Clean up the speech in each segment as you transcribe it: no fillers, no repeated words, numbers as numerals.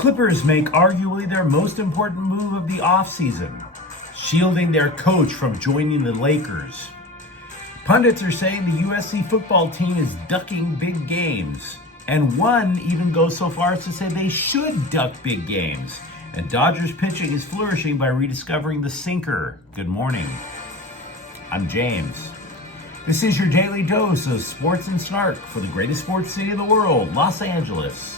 Clippers make arguably their most important move of the offseason, shielding their coach from joining the Lakers. Pundits are saying the USC football team is ducking big games, and one even goes so far as to say they should duck big games. And Dodgers pitching is flourishing by rediscovering the sinker. Good morning. I'm James. This is your daily dose of sports and snark for the greatest sports city in the world, Los Angeles.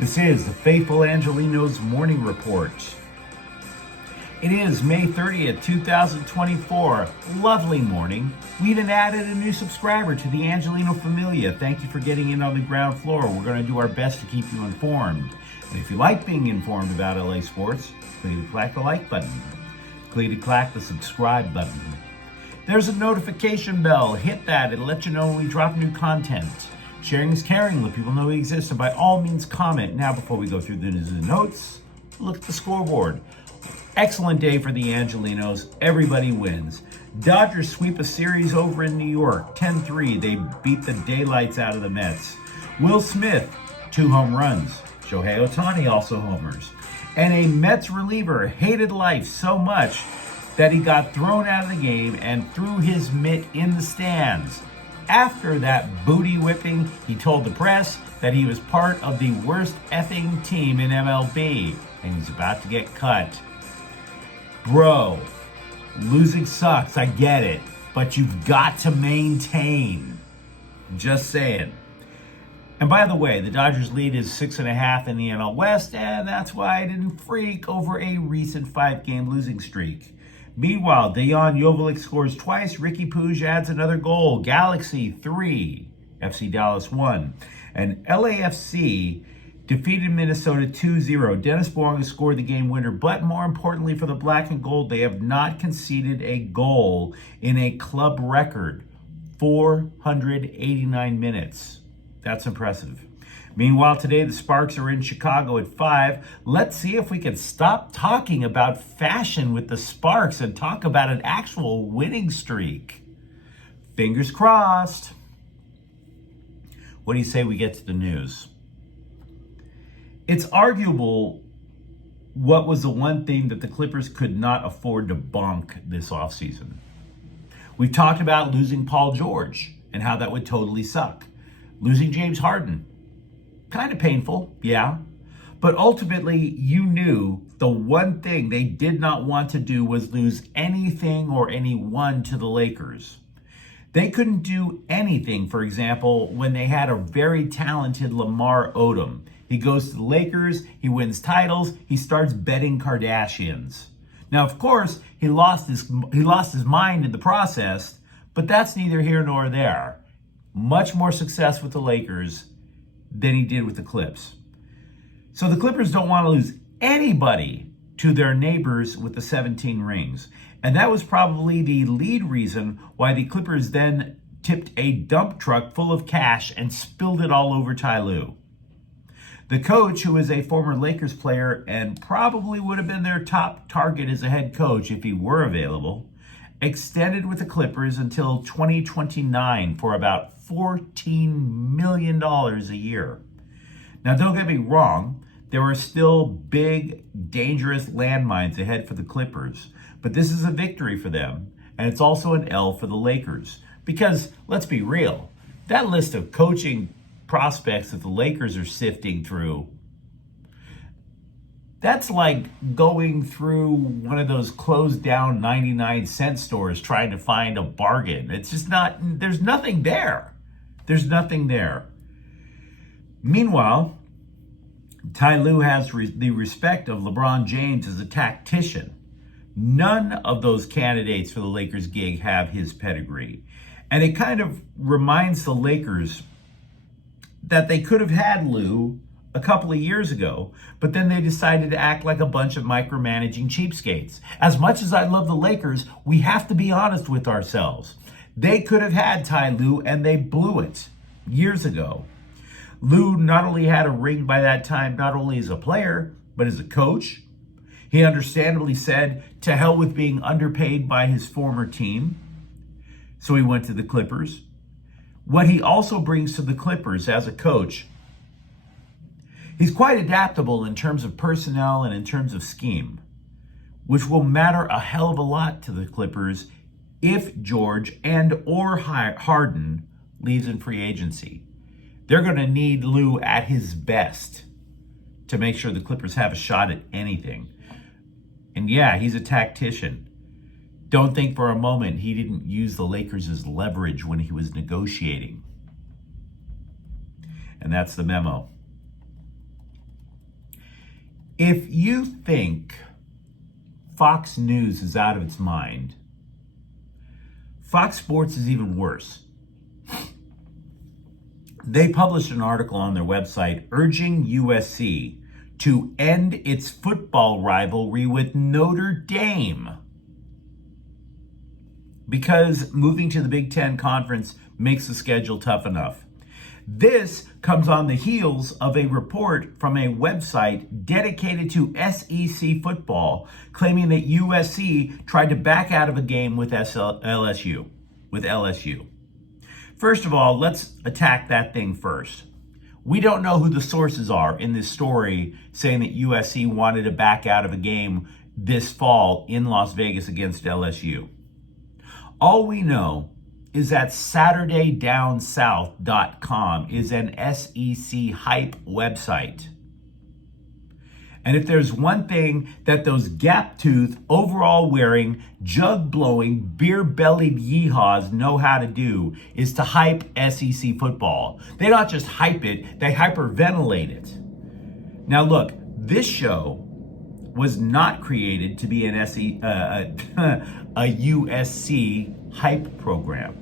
This is the faithful Angelenos morning report. It is May 30th, 2024. Lovely morning. We even added a new subscriber to the Angeleno Familia. Thank you for getting in on the ground floor. We're going to do our best to keep you informed. And if you like being informed about LA sports, click the like button. Click the subscribe button. There's a notification bell. Hit that. It'll let you know when we drop new content. Sharing is caring. Let people know we exist. And by all means, comment. Now, before we go through the news and notes, look at the scoreboard. Excellent day for the Angelenos. Everybody wins. Dodgers sweep a series over in New York. 10-3. They beat the daylights out of the Mets. Will Smith, 2 home runs. Shohei Ohtani also homers. And a Mets reliever hated life so much that he got thrown out of the game and threw his mitt in the stands. After that booty whipping, he told the press that he was part of the worst effing team in MLB, and he's about to get cut. Bro, losing sucks, I get it, but you've got to maintain. Just saying. And by the way, the Dodgers lead is 6.5 in the NL West, and that's why I didn't freak over a recent 5-game losing streak. Meanwhile, Dejan Joveljic scores twice. Ricky Puig adds another goal. Galaxy 3, FC Dallas 1. And LAFC defeated Minnesota 2-0. Dennis Bouanga scored the game winner. But more importantly for the black and gold, they have not conceded a goal in a club record 489 minutes. That's impressive. Meanwhile, today the Sparks are in Chicago at 5. Let's see if we can stop talking about fashion with the Sparks and talk about an actual winning streak. Fingers crossed. What do you say we get to the news? It's arguable what was the one thing that the Clippers could not afford to bonk this offseason. We've talked about losing Paul George and how that would totally suck. Losing James Harden. Kind of painful, yeah. But ultimately, you knew the one thing they did not want to do was lose anything or anyone to the Lakers. They couldn't do anything, for example, when they had a very talented Lamar Odom. He goes to the Lakers, he wins titles, he starts betting Kardashians. Now, of course, he lost his mind in the process, but that's neither here nor there. Much more success with the Lakers than he did with the Clips. So the Clippers don't want to lose anybody to their neighbors with the 17 rings. And that was probably the lead reason why the Clippers then tipped a dump truck full of cash and spilled it all over Ty Lue. The coach, who is a former Lakers player and probably would have been their top target as a head coach if he were available, extended with the Clippers until 2029 for about $14 million a year. Now, don't get me wrong, there are still big, dangerous landmines ahead for the Clippers, but this is a victory for them, and it's also an L for the Lakers. Because, let's be real, that list of coaching prospects that the Lakers are sifting through, that's like going through one of those closed down 99-cent stores trying to find a bargain. It's just not, there's nothing there. There's nothing there. Meanwhile, Ty Lue has the respect of LeBron James as a tactician. None of those candidates for the Lakers gig have his pedigree. And it kind of reminds the Lakers that they could have had Lue a couple of years ago, but then they decided to act like a bunch of micromanaging cheapskates. As much as I love the Lakers, we have to be honest with ourselves. They could have had Ty Lue, and they blew it years ago. Lue not only had a ring by that time, not only as a player, but as a coach. He understandably said, to hell with being underpaid by his former team. So he went to the Clippers. What he also brings to the Clippers as a coach, He's quite adaptable in terms of personnel and in terms of scheme, which will matter a hell of a lot to the Clippers if George and or Harden leaves in free agency. They're going to need Lue at his best to make sure the Clippers have a shot at anything. And yeah, he's a tactician. Don't think for a moment he didn't use the Lakers as leverage when he was negotiating. And that's the memo. If you think Fox News is out of its mind, Fox Sports is even worse. They published an article on their website urging USC to end its football rivalry with Notre Dame because moving to the Big Ten Conference makes the schedule tough enough. This comes on the heels of a report from a website dedicated to SEC football claiming that USC tried to back out of a game with LSU. First of all, let's attack that thing first. We don't know who the sources are in this story saying that USC wanted to back out of a game this fall in Las Vegas against LSU. All we know is that SaturdayDownSouth.com is an SEC hype website. And if there's one thing that those gap-toothed, overall-wearing, jug-blowing, beer-bellied yeehaws know how to do is to hype SEC football. They don't just hype it, they hyperventilate it. Now look, this show was not created to be a USC hype program.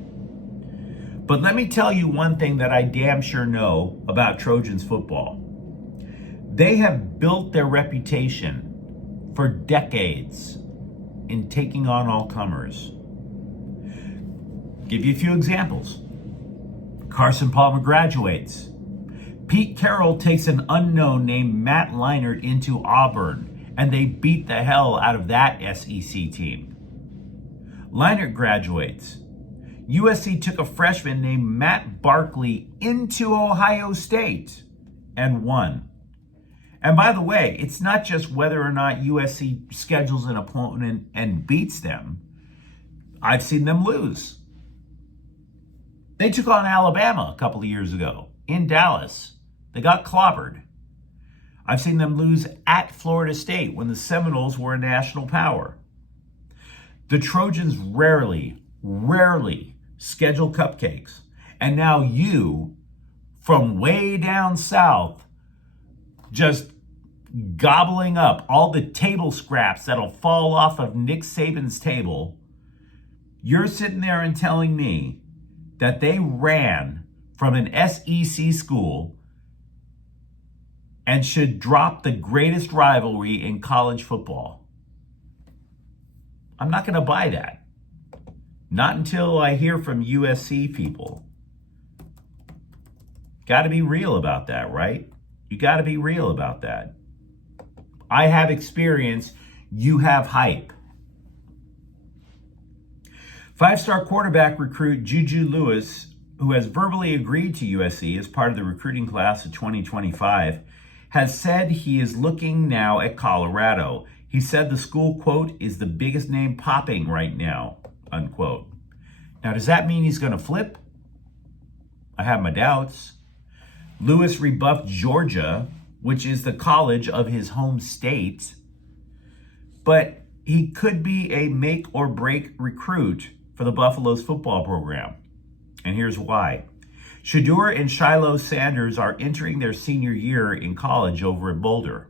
But let me tell you one thing that I damn sure know about Trojans football. They have built their reputation for decades in taking on all comers. Give you a few examples. Carson Palmer graduates. Pete Carroll takes an unknown named Matt Leinart into Auburn, and they beat the hell out of that SEC team. Leinart graduates. USC took a freshman named Matt Barkley into Ohio State and won. And by the way, it's not just whether or not USC schedules an opponent and beats them. I've seen them lose. They took on Alabama a couple of years ago in Dallas. They got clobbered. I've seen them lose at Florida State when the Seminoles were a national power. The Trojans rarely schedule cupcakes. And now you, from way down south, just gobbling up all the table scraps that'll fall off of Nick Saban's table, you're sitting there and telling me that they ran from an SEC school and should drop the greatest rivalry in college football. I'm not going to buy that. Not until I hear from USC people. Got to be real about that, right? You got to be real about that. I have experience. You have hype. 5-star quarterback recruit Juju Lewis, who has verbally agreed to USC as part of the recruiting class of 2025, has said he is looking now at Colorado. He said the school, quote, is the biggest name popping right now, unquote. Now, does that mean he's going to flip? I have my doubts. Lewis rebuffed Georgia, which is the college of his home state, but he could be a make or break recruit for the Buffaloes football program. And here's why. Shedeur and Shiloh Sanders are entering their senior year in college over at Boulder.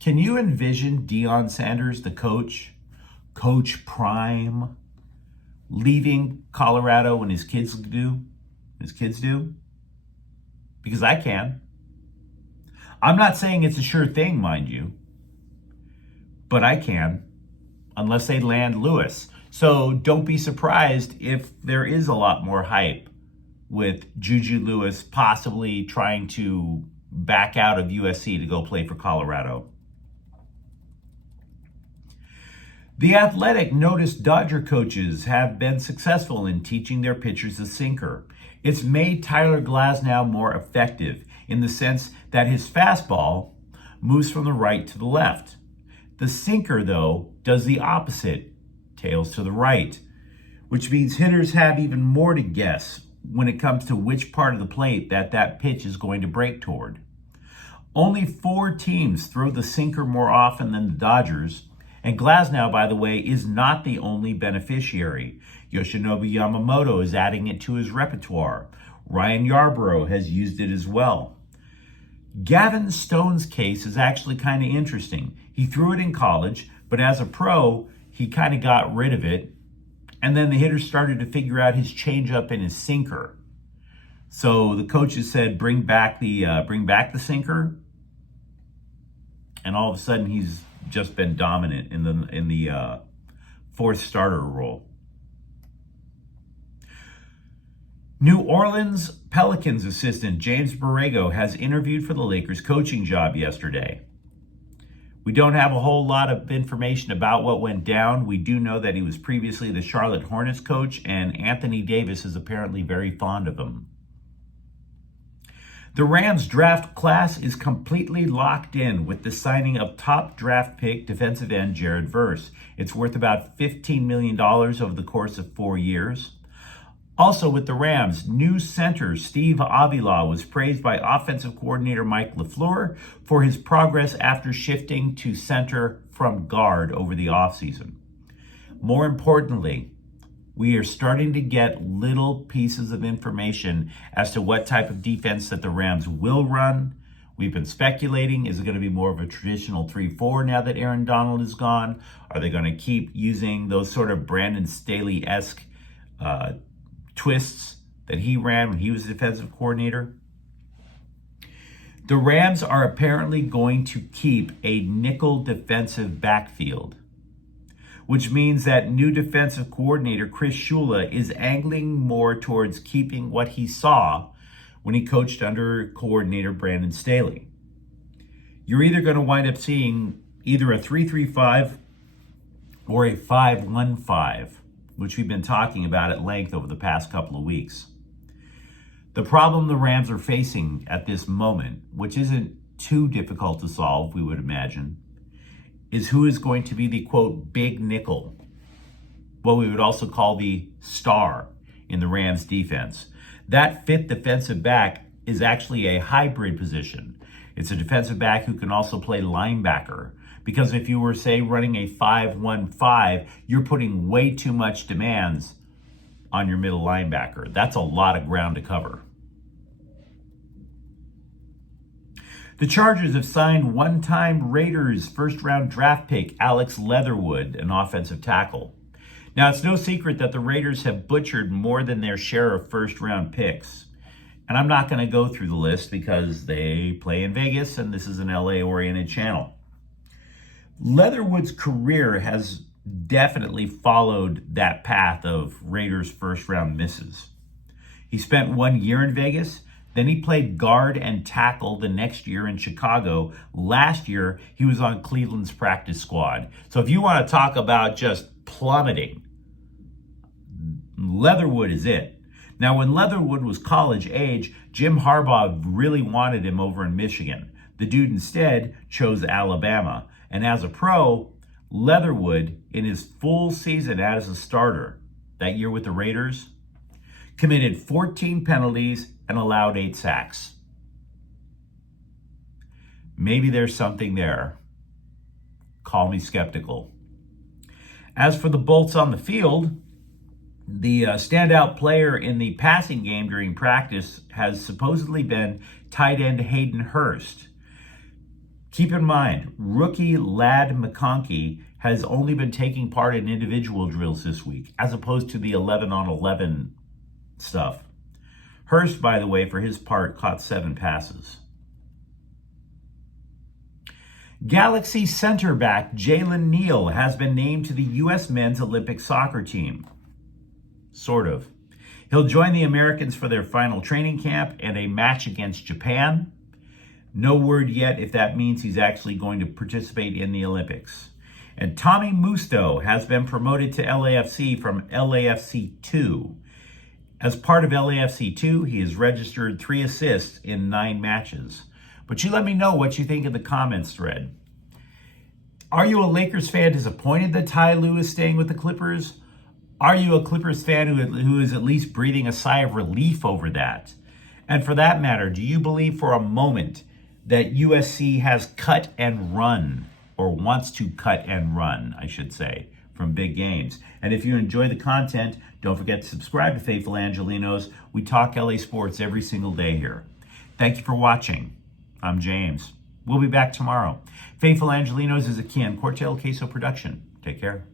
Can you envision Deion Sanders, the coach, Coach Prime, leaving Colorado when his kids do? Because I can. I'm not saying it's a sure thing, mind you, but I can, unless they land Lewis. So don't be surprised if there is a lot more hype with Juju Lewis possibly trying to back out of USC to go play for Colorado. The Athletic noticed Dodger coaches have been successful in teaching their pitchers the sinker. It's made Tyler Glasnow more effective. in the sense that his fastball moves from the right to the left. The sinker, though, does the opposite, tails to the right, which means hitters have even more to guess when it comes to which part of the plate that pitch is going to break toward. Only 4 teams throw the sinker more often than the Dodgers, and Glasnow, by the way, is not the only beneficiary. Yoshinobu Yamamoto is adding it to his repertoire. Ryan Yarbrough has used it as well. Gavin Stone's case is actually kind of interesting. He threw it in college, but as a pro, he kind of got rid of it. And then the hitters started to figure out his changeup and his sinker. So the coaches said, bring back the sinker. And all of a sudden, he's just been dominant in the fourth starter role. New Orleans Pelicans assistant James Borrego has interviewed for the Lakers coaching job yesterday. We don't have a whole lot of information about what went down. We do know that he was previously the Charlotte Hornets coach, and Anthony Davis is apparently very fond of him. The Rams draft class is completely locked in with the signing of top draft pick defensive end Jared Verse. It's worth about $15 million over the course of 4 years. Also with the Rams, new center Steve Avila was praised by offensive coordinator Mike LaFleur for his progress after shifting to center from guard over the offseason. More importantly, we are starting to get little pieces of information as to what type of defense that the Rams will run. We've been speculating, is it going to be more of a traditional 3-4 now that Aaron Donald is gone? Are they going to keep using those sort of Brandon Staley-esque twists that he ran when he was defensive coordinator? The Rams are apparently going to keep a nickel defensive backfield, which means that new defensive coordinator Chris Shula is angling more towards keeping what he saw when he coached under coordinator Brandon Staley. You're either going to wind up seeing either a 3-3-5 or a 5-1-5, which we've been talking about at length over the past couple of weeks. The problem the Rams are facing at this moment, which isn't too difficult to solve, we would imagine, is who is going to be the, quote, big nickel, what we would also call the star in the Rams defense. That fifth defensive back is actually a hybrid position. It's a defensive back who can also play linebacker, because if you were, say, running a 5-1-5, you're putting way too much demands on your middle linebacker. That's a lot of ground to cover. The Chargers have signed one-time Raiders first-round draft pick Alex Leatherwood, an offensive tackle. Now, it's no secret that the Raiders have butchered more than their share of first-round picks. And I'm not going to go through the list because they play in Vegas and this is an LA-oriented channel. Leatherwood's career has definitely followed that path of Raiders first-round misses. He spent 1 year in Vegas. Then he played guard and tackle the next year in Chicago. Last year, he was on Cleveland's practice squad. So if you want to talk about just plummeting, Leatherwood is it. Now, when Leatherwood was college age, Jim Harbaugh really wanted him over in Michigan. The dude instead chose Alabama. And as a pro, Leatherwood, in his full season as a starter that year with the Raiders, committed 14 penalties and allowed 8 sacks. Maybe there's something there. Call me skeptical. As for the bolts on the field, the standout player in the passing game during practice has supposedly been tight end Hayden Hurst. Keep in mind, rookie Ladd McConkey has only been taking part in individual drills this week, as opposed to the 11-on-11 stuff. Hurst, by the way, for his part, caught 7 passes. Galaxy center back Jalen Neal has been named to the U.S. men's Olympic soccer team. Sort of. He'll join the Americans for their final training camp and a match against Japan. No word yet if that means he's actually going to participate in the Olympics. And Tommy Musto has been promoted to LAFC from LAFC 2. As part of LAFC 2, he has registered 3 assists in 9 matches. But you let me know what you think in the comments thread. Are you a Lakers fan disappointed that Ty Lue is staying with the Clippers? Are you a Clippers fan who is at least breathing a sigh of relief over that? And for that matter, do you believe for a moment that USC has cut and run, or wants to cut and run, I should say, from big games? And if you enjoy the content, don't forget to subscribe to Faithful Angelenos. We talk LA sports every single day here. Thank you for watching. I'm James. We'll be back tomorrow. Faithful Angelenos is a Kian Cortel Queso production. Take care.